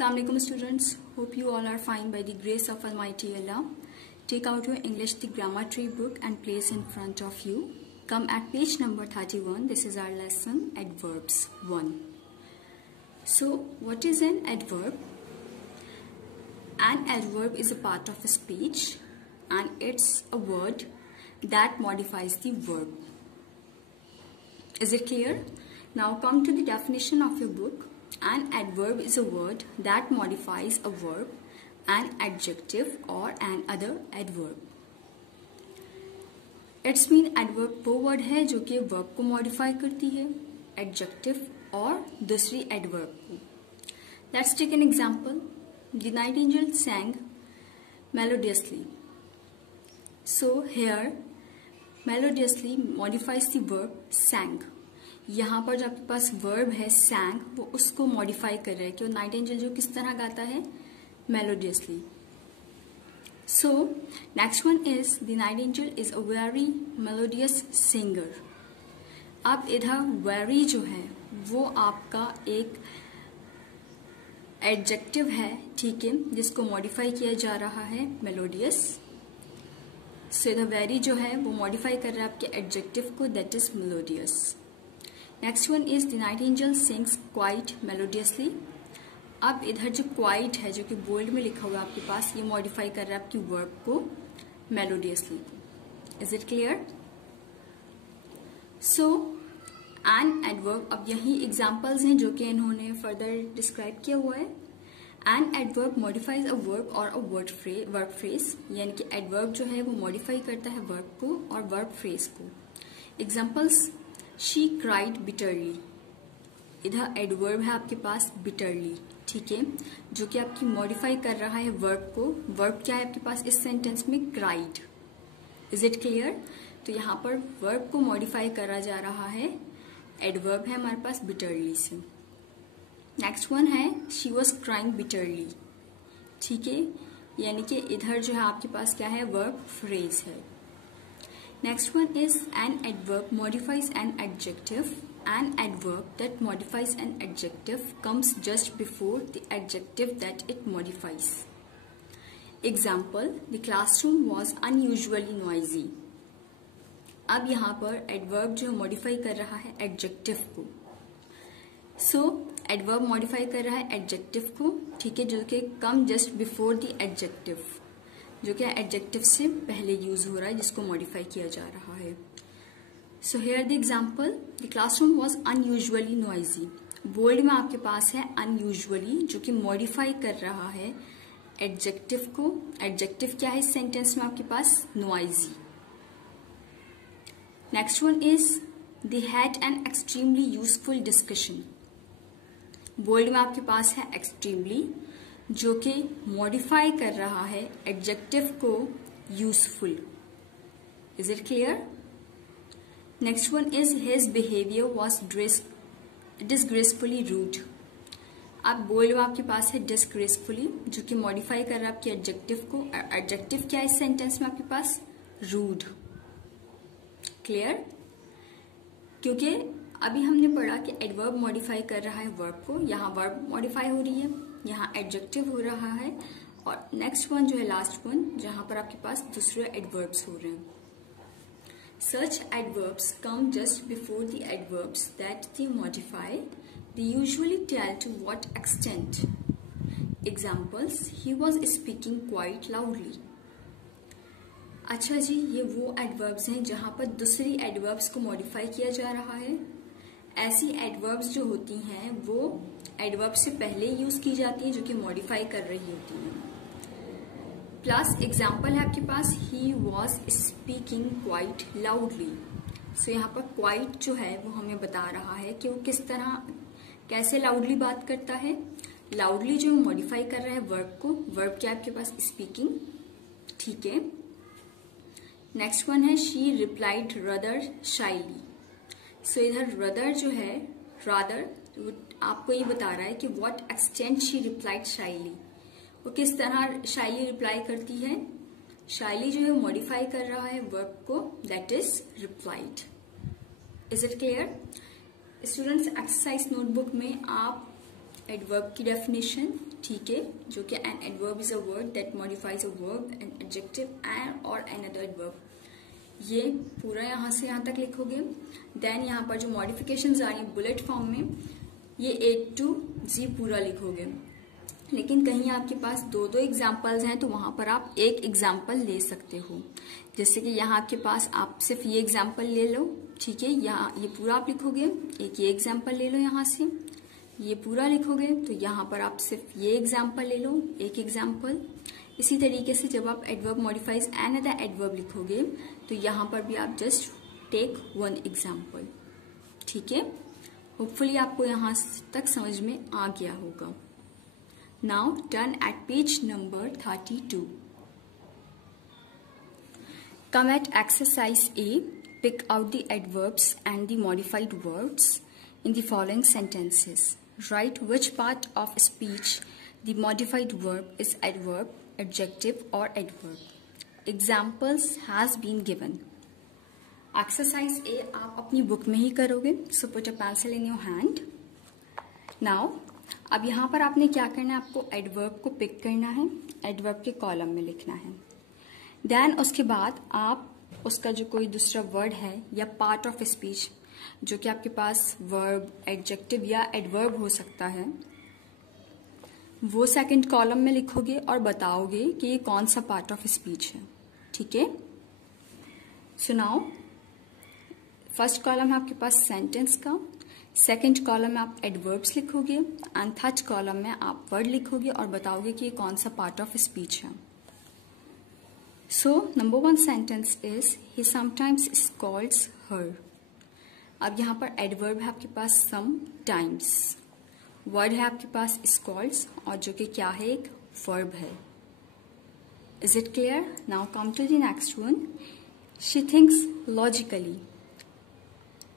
Assalamu alaikum students. Hope you all are fine by the grace of Almighty Allah. Take out your English the grammar tree book and place in front of you. Come at page number 31. This is our lesson adverbs 1. So what is an adverb? An adverb is a part of a speech and it's a word that modifies the verb. Is it clear? Now come to the definition of your book. An adverb is a word that modifies a verb, an adjective or an other adverb. It's mean adverb वो word है जो कि verb को modify करती है, adjective और दूसरी adverb को. Let's take an example. The nightingale sang melodiously. So here melodiously modifies the verb sang. यहाँ पर जो आपके पास वर्ब है sang, वो उसको मॉडिफाई कर रहा है कि नाइटिंगेल जो किस तरह गाता है melodiously. So next one is the nightingale is a very melodious singer. अब इधर वेरी जो है वो आपका एक एडजेक्टिव है, ठीक है, जिसको मॉडिफाई किया जा रहा है मेलोडियस. सो इधर वेरी जो है वो मॉडिफाई कर रहा है आपके एडजेक्टिव को, that is melodious. Next one is the nightingale sings quite melodiously. अब इधर जो क्वाइट है जो कि बोल्ड में लिखा हुआ है आपके पास, ये मॉडिफाई कर रहा है आपकी वर्ब को melodiously. Is it clear? So an adverb, अब यही एग्जांपल्स हैं जो कि इन्होंने फर्दर डिस्क्राइब किया हुआ है. An adverb modifies a verb और अ वर्ब फ्रेज, यानी कि एडवर्ब जो है वो मॉडिफाई करता है वर्ब को और वर्ब फ्रेज को. Examples, She cried bitterly. इधर एडवर्ब है आपके पास bitterly, ठीक है, जो कि आपकी मॉडिफाई कर रहा है वर्ब को. वर्ब क्या है आपके पास इस सेंटेंस में? cried. Is it clear? तो यहाँ पर वर्ब को मॉडिफाई करा जा रहा है, एडवर्ब है हमारे पास bitterly से. नेक्स्ट वन है she was crying bitterly, ठीक है, यानी कि इधर जो है आपके पास क्या है, वर्ब फ्रेज है. Next one is an adverb modifies an adjective. An adverb that modifies an adjective comes just before the adjective that it modifies. Example, the classroom was unusually noisy. अब यहाँ पर adverb जो modify कर रहा है adjective को. So adverb modify कर रहा है adjective को, ठीक है, जो कि come just before the adjective, जो कि एडजेक्टिव से पहले यूज हो रहा है, जिसको मॉडिफाई किया जा रहा है. So here the example, the classroom was unusually noisy. Bold में आपके पास है अनयूजुअली, जो कि मॉडिफाई कर रहा है एडजेक्टिव को. एडजेक्टिव क्या है इस सेंटेंस में आपके पास? Noisy. Next one is they had an extremely useful discussion. Bold में आपके पास है एक्सट्रीमली, जो कि मॉडिफाई कर रहा है एडजेक्टिव को useful. Is it clear? Next one is his behaviour was disgracefully rude. अब बोल्ड में आपके पास है डिसग्रेसफुली, जो कि मॉडिफाई कर रहा है आपके एडजेक्टिव को. एडजेक्टिव क्या है इस सेंटेंस में आपके पास? रूड. क्लियर? क्योंकि अभी हमने पढ़ा कि एडवर्ब मॉडिफाई कर रहा है वर्ब को, यहाँ वर्ब मॉडिफाई हो रही है, यहाँ एडजेक्टिव हो रहा है, और नेक्स्ट वन जो है लास्ट वन, जहां पर आपके पास दूसरे एडवर्ब्स हो रहे हैं. Such adverbs come just before the adverbs that they modify. They usually tell to what extent. Examples, he was speaking quite loudly. अच्छा जी, ये वो एडवर्ब्स हैं जहां पर दूसरी एडवर्ब्स को मॉडिफाई किया जा रहा है. ऐसी एडवर्ब्स जो होती हैं वो एडवर्ब से पहले यूज की जाती है, जो कि मॉडिफाई कर रही होती है. प्लस एग्जाम्पल है आपके पास, he was speaking quite loudly. So यहाँ पर क्वाइट जो है वो हमें बता रहा है कि वो किस तरह, कैसे लाउडली बात करता है. लाउडली जो मॉडिफाई कर रहा है वर्ब को. वर्ब क्या आपके पास? स्पीकिंग, ठीक है. नेक्स्ट वन है शी रिप्लाइड रदर शाइली. सो इधर रदर जो है, रादर आपको ये बता रहा है कि व्हाट एक्सटेंट शी रिप्लाइड शाइली, वो किस तरह शाइली रिप्लाई करती है. शाइली जो है मॉडिफाई कर रहा है वर्ब को, that is replied. Is it clear? Students, exercise notebook में आप एडवर्ब की डेफिनेशन, ठीक है, जो कि an adverb is a word that modifies a verb, an adjective and और एन अदर एडवर्ब। ये पूरा यहाँ से यहाँ तक लिखोगे। देन यहाँ पर जो मॉडिफिकेशंस आ रही है बुलेट फॉर्म में, ये A to Z पूरा लिखोगे। लेकिन कहीं आपके पास दो दो एग्जाम्पल्स हैं तो वहां पर आप एक एग्जाम्पल ले सकते हो। जैसे कि यहाँ आपके पास आप सिर्फ ये एग्जाम्पल ले लो, ठीक है, यहाँ ये पूरा आप लिखोगे, एक ये एग्जाम्पल ले लो, यहाँ से ये पूरा लिखोगे, तो यहाँ पर आप सिर्फ ये एग्जाम्पल ले लो, एक एग्जाम्पल। इसी तरीके से जब आप adverb modifies an other adverb लिखोगे तो यहाँ पर भी आप जस्ट टेक वन एग्जाम्पल, ठीक है। होपफुली आपको यहाँ तक समझ में आ गया होगा। Now turn at page number 32। Come at exercise A, pick out the adverbs and the modified words in the following sentences. Write which part of speech the modified verb is adverb, adjective or adverb. Examples has been given. Exercise A आप अपनी book में ही करोगे. So put a pencil in your hand. Now अब यहाँ पर आपने क्या करना है, आपको adverb को पिक करना है, adverb के कॉलम में लिखना है. Then उसके बाद आप उसका जो कोई दूसरा वर्ड है या पार्ट ऑफ स्पीच जो कि आपके पास वर्ब, एडजेक्टिव या एडवर्ब हो सकता है, वो सेकंड कॉलम में लिखोगे और बताओगे कि ये कौन सा पार्ट ऑफ स्पीच है, ठीक है। सो नाउ फर्स्ट कॉलम है आपके पास सेंटेंस का, सेकंड कॉलम में आप एडवर्ब्स लिखोगे एंड थर्ड कॉलम में आप वर्ड लिखोगे और बताओगे कि ये कौन सा पार्ट ऑफ स्पीच है। So number 1 sentence is he sometimes scolds her. अब यहाँ पर एडवर्ब है आपके पास सम टाइम्स, वर्ड है आपके पास स्कॉल्ड्स और जो कि क्या है, एक वर्ब है। Is it clear? Now come to the next one, she thinks logically.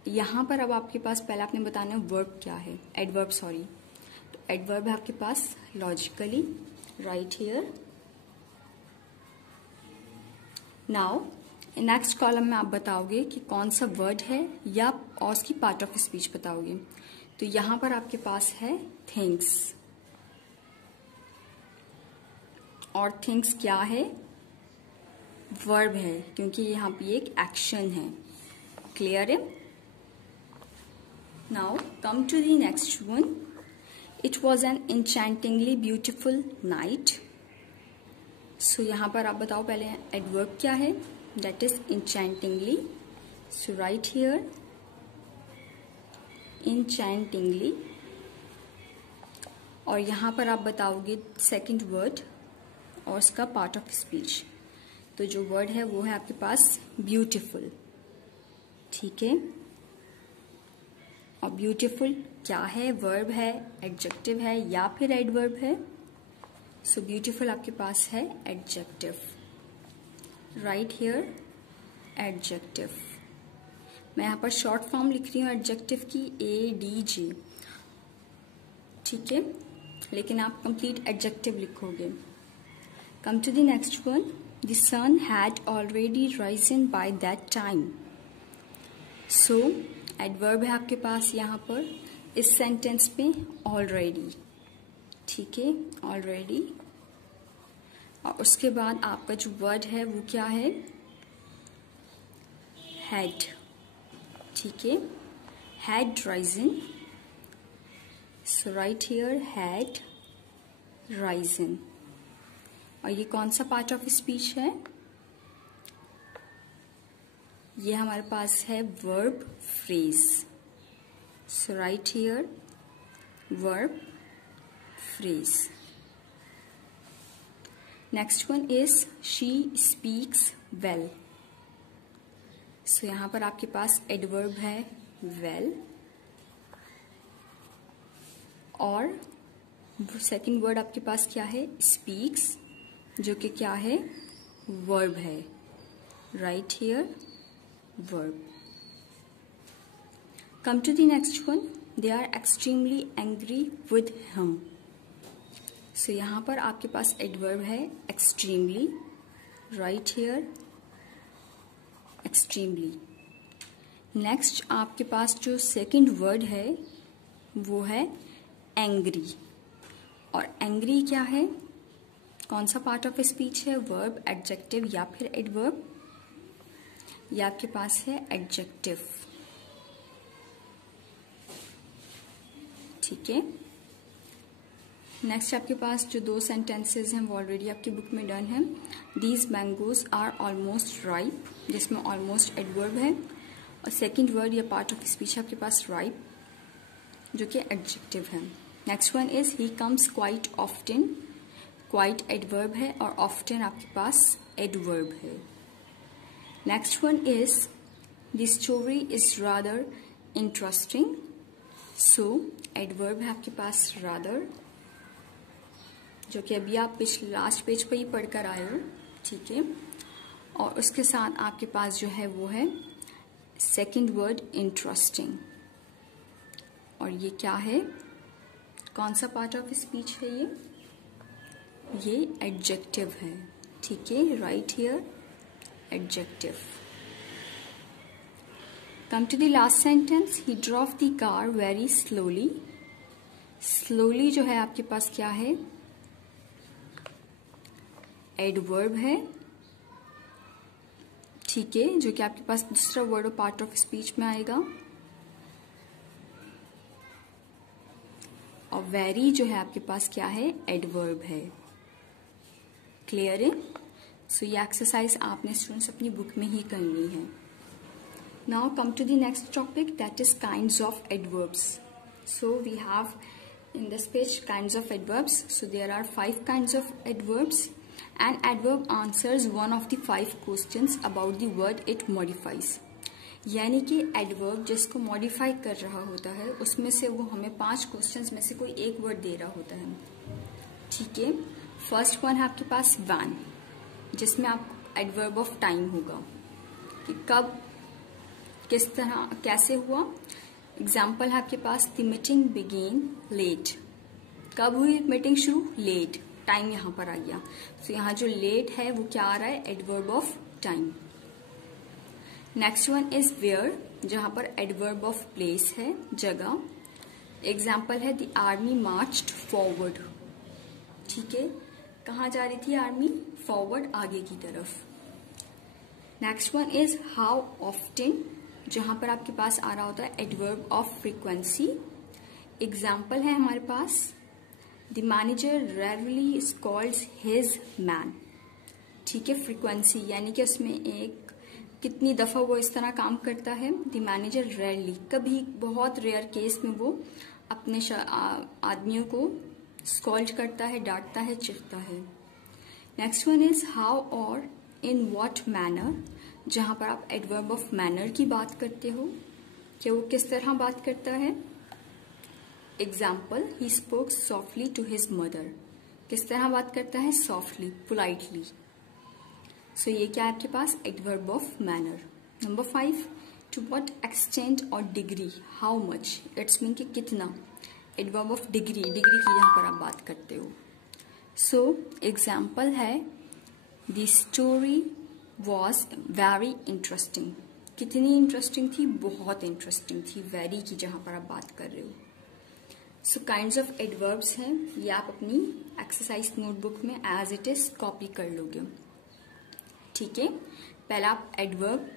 यहाँ पर अब आपके पास पहले आपने बताना वर्ब क्या है, एडवर्ब सॉरी, तो एडवर्ब है आपके पास logically, right here. Now next column में आप बताओगे कि कौन सा वर्ड है या और उसकी पार्ट ऑफ स्पीच बताओगे। तो यहां पर आपके पास है थिंग्स, और थिंग्स क्या है, वर्ब है, क्योंकि यहां पे एक एक्शन है। क्लियर है? Now come to the next one, it was an enchantingly beautiful night. So यहां पर आप बताओ पहले एडवर्ब क्या है, that is enchantingly. So write here enchantingly, और यहां पर आप बताओगे सेकंड वर्ड और उसका पार्ट ऑफ स्पीच। तो जो वर्ड है वो है आपके पास ब्यूटीफुल, ठीक है। और ब्यूटीफुल क्या है, वर्ब है, एडजेक्टिव है या फिर एडवर्ब है। सो ब्यूटीफुल आपके पास है एडजेक्टिव, राइट हियर एडजेक्टिव। मैं यहाँ पर शॉर्ट फॉर्म लिख रही हूँ एडजेक्टिव की, ADJ, ठीक है, लेकिन आप कंप्लीट एडजेक्टिव लिखोगे। Come to the next one, the sun had already risen by that time. So adverb है आपके पास यहाँ पर इस सेंटेंस में ऑलरेडी, ठीक है, ऑलरेडी। और उसके बाद आपका जो वर्ड है वो क्या है, हैड, ठीक है, had Ryzen. So right here had Ryzen. और ये कौन सा पार्ट ऑफ स्पीच है, ये हमारे पास है verb phrase. So right here verb phrase. Next one is she speaks well. So यहां पर आपके पास एडवर्ब है वेल, और सेकंड वर्ड आपके पास क्या है, स्पीक्स, जो कि क्या है, वर्ब है, right here verb. Come to the next one, they are extremely angry with him. So यहां पर आपके पास एडवर्ब है extremely, right here extremely. Next आपके पास जो सेकंड वर्ड है वो है एंग्री, और एंग्री क्या है, कौन सा पार्ट ऑफ स्पीच है, वर्ब, एडजेक्टिव या फिर एडवर्ब? ये आपके पास है एडजेक्टिव। ठीक है, नेक्स्ट आपके पास जो 2 सेंटेंसेस हैं वो ऑलरेडी आपकी बुक में डन है। These mangoes are almost ripe, जिसमें ऑलमोस्ट एडवर्ब है, और सेकंड वर्ड या पार्ट ऑफ स्पीच आपके पास राइप, जो कि एडजेक्टिव है। Next one is he comes quite often, quite adverb है और ऑफ्टन आपके पास एडवर्ब है। Next one is the story is rather interesting, so adverb है आपके पास रादर, जो कि अभी आप लास्ट पेज पे ही पढ़कर आए हो। ठीक है, और उसके साथ आपके पास जो है वो है सेकंड वर्ड इंटरेस्टिंग, और ये क्या है, कौन सा पार्ट ऑफ स्पीच है ये एडजेक्टिव है। ठीक है, right here adjective. Come to the last sentence, he drove the car very slowly, slowly जो है आपके पास क्या है, एडवर्ब है। ठीक है, जो कि आपके पास दूसरा वर्ड और पार्ट ऑफ स्पीच में आएगा, और वेरी जो है आपके पास क्या है, एडवर्ब है। क्लियर है? सो ये एक्सरसाइज आपने स्टूडेंट्स अपनी बुक में ही करनी है। Now come to the next topic, that is kinds of adverbs. So we have in this page kinds of adverbs. So there are 5 kinds of adverbs. An adverb answers one of the 5 questions about the word it modifies. यानी कि adverb जिसको modify कर रहा होता है उसमें से वो हमें 5 क्वेश्चंस में से कोई एक वर्ड दे रहा होता है। ठीक है, फर्स्ट वन है आपके पास व्हेन, जिसमें आप एडवर्ब ऑफ टाइम होगा कि कब, किस तरह, कैसे हुआ। एग्जाम्पल है आपके पास द मीटिंग बिगेन लेट, कब हुई मीटिंग शुरू, लेट, टाइम यहां पर आ गया। तो यहाँ जो लेट है वो क्या आ रहा है, adverb of time. Next one is where, जहां पर एडवर्ब ऑफ प्लेस है, जगह। एग्जाम्पल है द आर्मी मार्च्ड फॉरवर्ड। ठीक है, कहाँ जा रही थी आर्मी, फॉरवर्ड, आगे की तरफ। Next one is how often, जहां पर आपके पास आ रहा होता है एडवर्ब ऑफ फ्रीक्वेंसी। एग्जाम्पल है हमारे पास the manager rarely scolds his man. ठीक है, फ्रीक्वेंसी यानी कि उसमें एक कितनी दफा वो इस तरह काम करता है। द मैनेजर रेयरली, कभी बहुत रेयर केस में वो अपने आदमियों को स्कॉल्ड करता है, डांटता है, चिढ़ता है। नेक्स्ट वन इज हाउ और इन व्हाट मैनर, जहां पर आप एडवर्ब ऑफ मैनर की बात करते हो कि वो किस तरह बात करता है। Example he spoke softly to his mother, किस तरह बात करता है, सॉफ्टली, पोलाइटली। सो ये क्या है आपके पास, adverb of manner. Number 5, to what extent और degree, how much, it's mean कि कितना, एडवर्ब ऑफ डिग्री, डिग्री की यहाँ पर आप बात करते हो। सो एग्जाम्पल है the story was very interesting, कितनी इंटरेस्टिंग थी, बहुत इंटरेस्टिंग थी, वेरी की जहां पर आप बात कर रहे हो। सो काइंड्स ऑफ एडवर्ब्स हैं, ये आप अपनी एक्सरसाइज नोटबुक में एज इट इज कॉपी कर लोगे। ठीक है, पहले आप एडवर्ब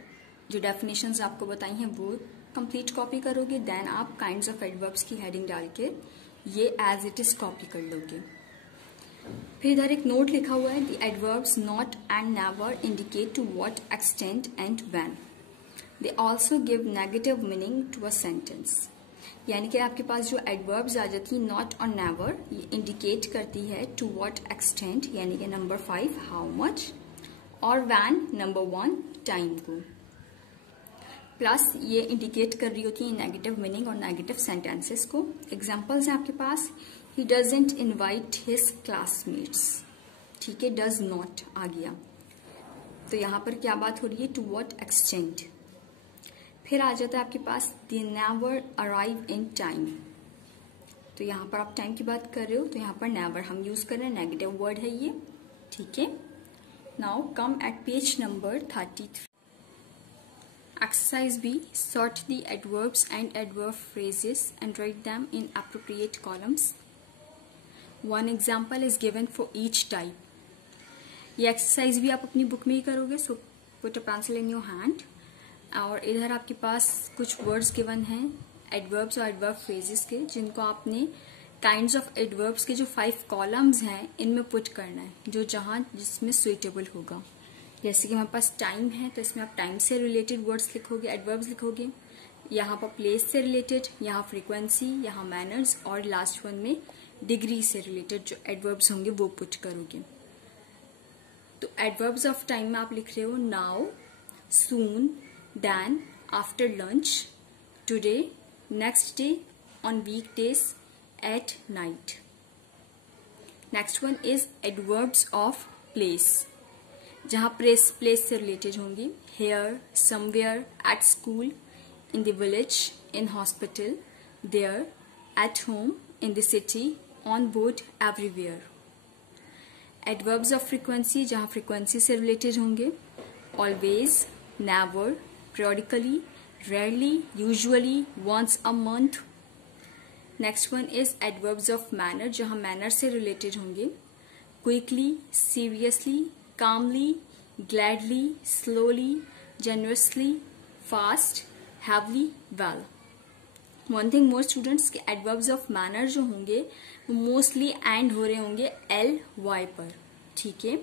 जो डेफिनेशंस आपको बताई हैं वो कंप्लीट कॉपी करोगे, देन आप काइंड्स ऑफ एडवर्ब्स की हेडिंग डाल के ये एज इट इज कॉपी कर लोगे। फिर इधर एक नोट लिखा हुआ है the adverbs not and never indicate to what extent and when, they also give negative meaning to a sentence. यानी कि आपके पास जो एडवर्ब्स आ जाती है नॉट और नेवर, ये इंडिकेट करती है टू व्हाट एक्सटेंट, यानी कि नंबर 5 हाउ मच, और व्हेन नंबर 1 टाइम को, प्लस ये इंडिकेट कर रही होती है नेगेटिव मीनिंग और नेगेटिव सेंटेंसेस को। एग्जाम्पल्स हैं आपके पास, he doesn't invite his classmates. ठीक है, डज नॉट आ गया, तो यहां पर क्या बात हो रही है, टू व्हाट एक्सटेंट। फिर आ जाता है आपके पास they never arrive in time, तो यहां पर आप टाइम की बात कर रहे हो, तो यहां पर नेवर हम यूज कर रहे हैं, नेगेटिव वर्ड है ये। ठीक है, now come at page number 33। Exercise B, sort the adverbs and adverb phrases and write them in appropriate columns. 1 example is given for each type. ये एक्सरसाइज भी आप अपनी बुक में ही करोगे, so put a pencil in your hand. और इधर आपके पास कुछ वर्ड्स गिवन हैं एडवर्ब्स और एडवर्ब फ्रेजेस के, जिनको आपने काइंड्स ऑफ एडवर्ब्स के जो 5 कॉलम्स हैं इनमें पुट करना है, जो जहां जिसमें सुइटेबल होगा। जैसे कि हमारे पास टाइम है तो इसमें आप टाइम से रिलेटेड वर्ड्स लिखोगे, एडवर्ब्स लिखोगे। यहाँ पर प्लेस से रिलेटेड, यहाँ फ्रीक्वेंसी, यहाँ मैनर्स, और लास्ट वन में डिग्री से रिलेटेड जो एडवर्ब्स होंगे वो पुट करोगे। तो एडवर्ब्स ऑफ टाइम में आप लिख रहे हो now, soon, then, after lunch, today, next day, on weekdays, at night. Next one is adverbs of place, जहां प्लेस से रिलेटेड होंगी। Here, somewhere, at school, in the village, in hospital, there, at home, in the city, on board, everywhere. Adverbs of frequency, जहां frequency से related होंगे। Always, never, periodically, rarely, usually, once a month. Next one is adverbs of manner, जहां manner से related होंगे। Quickly, seriously, calmly, gladly, slowly, generously, fast, heavily, well. One thing more students, कि adverbs of manner जो होंगे वो mostly and हो रहे होंगे ly पर, ठीक है।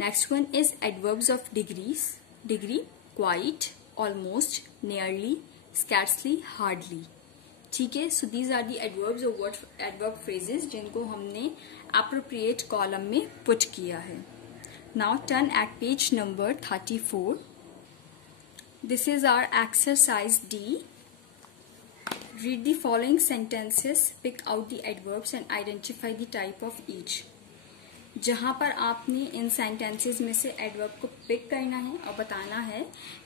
Next one is adverbs of degrees, degree, quite, almost, nearly, scarcely, hardly, ठीक है। So these are the adverbs और एडवर्ब फ्रेजेस जिनको हमने एप्रोप्रिएट कॉलम में पुट किया है। Now turn at page number 34। This is our exercise D. Read the following sentences, pick out the adverbs and identify the type of each. जहां पर आपने इन sentences में से एडवर्ब को पिक करना है और बताना है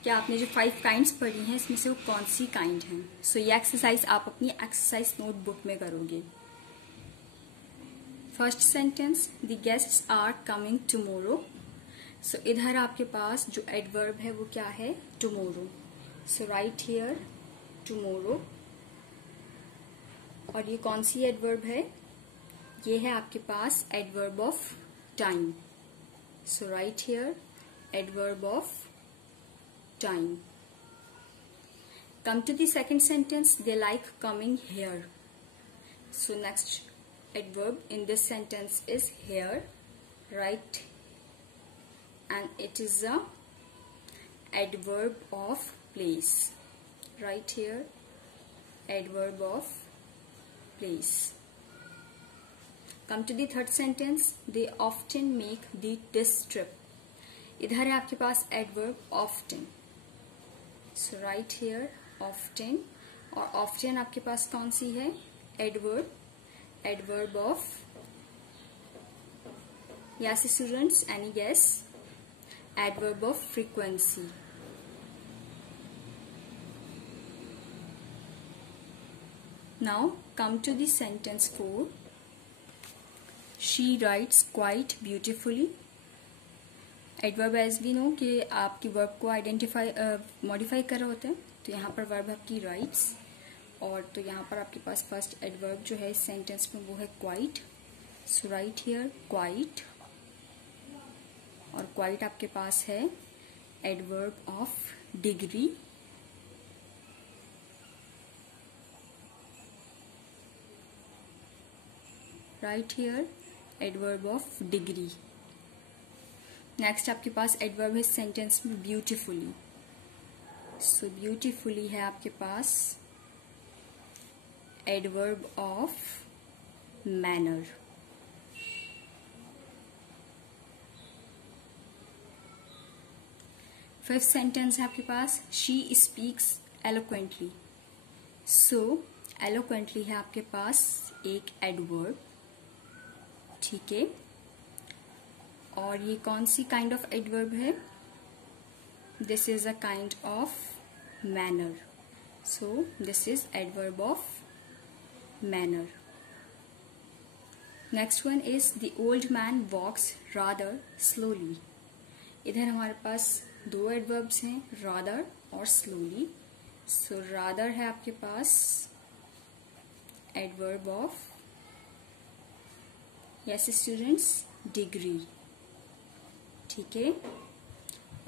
कि आपने जो 5 काइंड्स पढ़ी हैं इसमें से वो कौन सी काइंड है। सो ये एक्सरसाइज आप अपनी एक्सरसाइज नोटबुक में करोगे। First sentence, the guests are coming tomorrow. So इधर आपके पास जो एडवर्ब है वो क्या है, tomorrow. So right here tomorrow. और ये कौन सी एडवर्ब है, ये है आपके पास adverb of time. So right here adverb of time. Come to the second sentence, they like coming here. So next adverb in this sentence is here, right, and it is a adverb of place. Right here adverb of place. Come to the third sentence, they often make this trip. इधर है आपके पास adverb often. So right here often, और often आपके पास कौन सी है, adverb of, yes students, any guess? Adverb of frequency. Now come to the sentence 4. She writes quite beautifully. Adverb as we know कि आपकी verb को आइडेंटिफाई मॉडिफाई कर रहा होता है, तो यहाँ पर वर्ब आपकी राइट्स, और तो यहाँ पर आपके पास फर्स्ट एडवर्ब जो है इस सेंटेंस में वो है quite. So right here quite, और क्वाइट आपके पास है adverb of degree. Right here adverb of degree. Next आपके पास एडवर्ब है सेंटेंस में ब्यूटीफुली। सो ब्यूटीफुली है आपके पास adverb of manner. Fifth sentence है आपके पास she speaks eloquently. So eloquently है आपके पास एक एडवर्ब, ठीक है। और ये कौन सी काइंड ऑफ एडवर्ब है, this is a kind of manner. So this is adverb of manner. Next one is the old man walks rather slowly. इधर हमारे पास 2 एडवर्ब्स हैं, रादर और स्लोली। सो रादर है आपके पास adverb of yes students, degree. ठीक है,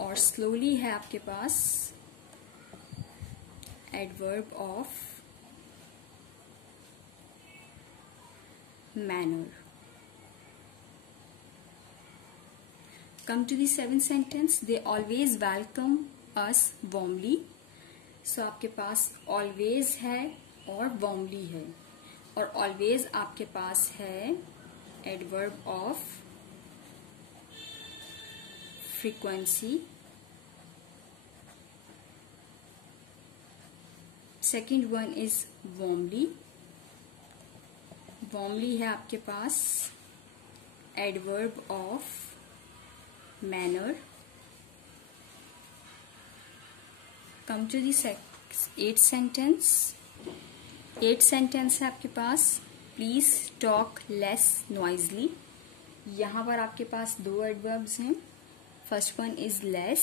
और स्लोली है आपके पास adverb of manner. Come to the 7th sentence, they always welcome us warmly. सो आपके पास ऑलवेज है और वार्मली है, और ऑलवेज आपके पास है adverb of frequency. Second one is warmly. Warmly है आपके पास adverb of manner. Come to the 8th sentence. 8th sentence है आपके पास प्लीज टॉक लेस नॉइजली। यहां पर आपके पास दो एडवर्ब्स हैं। फर्स्ट वन इज लेस,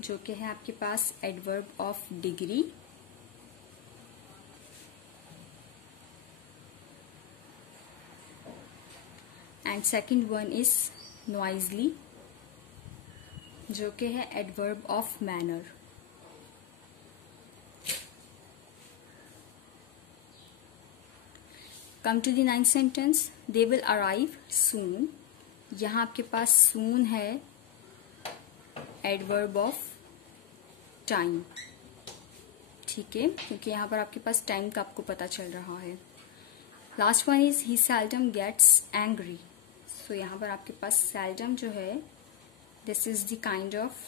जो कि है आपके पास adverb of degree. And second one is noisily, जो कि है adverb of manner. Come to the 9th sentence, they will arrive soon. यहां आपके पास सून है एडवर्ब ऑफ टाइम। ठीक है, क्योंकि यहां पर आपके पास टाइम का आपको पता चल रहा है। Last one is he seldom gets angry. So यहां पर आपके पास सेल्डम जो है, this is the kind of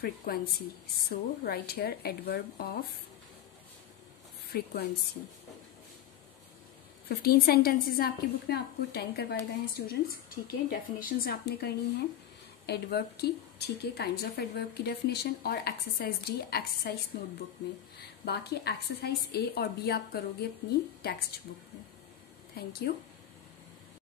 frequency. So right here adverb of frequency. 15 sentences आपकी बुक में, आपको 10 करवाए गए हैं स्टूडेंट्स। ठीक है, डेफिनेशंस आपने करनी है एडवर्ब की। ठीक है, काइंड्स ऑफ एडवर्ब की डेफिनेशन, और एक्सरसाइज डी एक्सरसाइज नोटबुक में। बाकी एक्सरसाइज ए और बी आप करोगे अपनी टेक्स्ट बुक में। Thank you.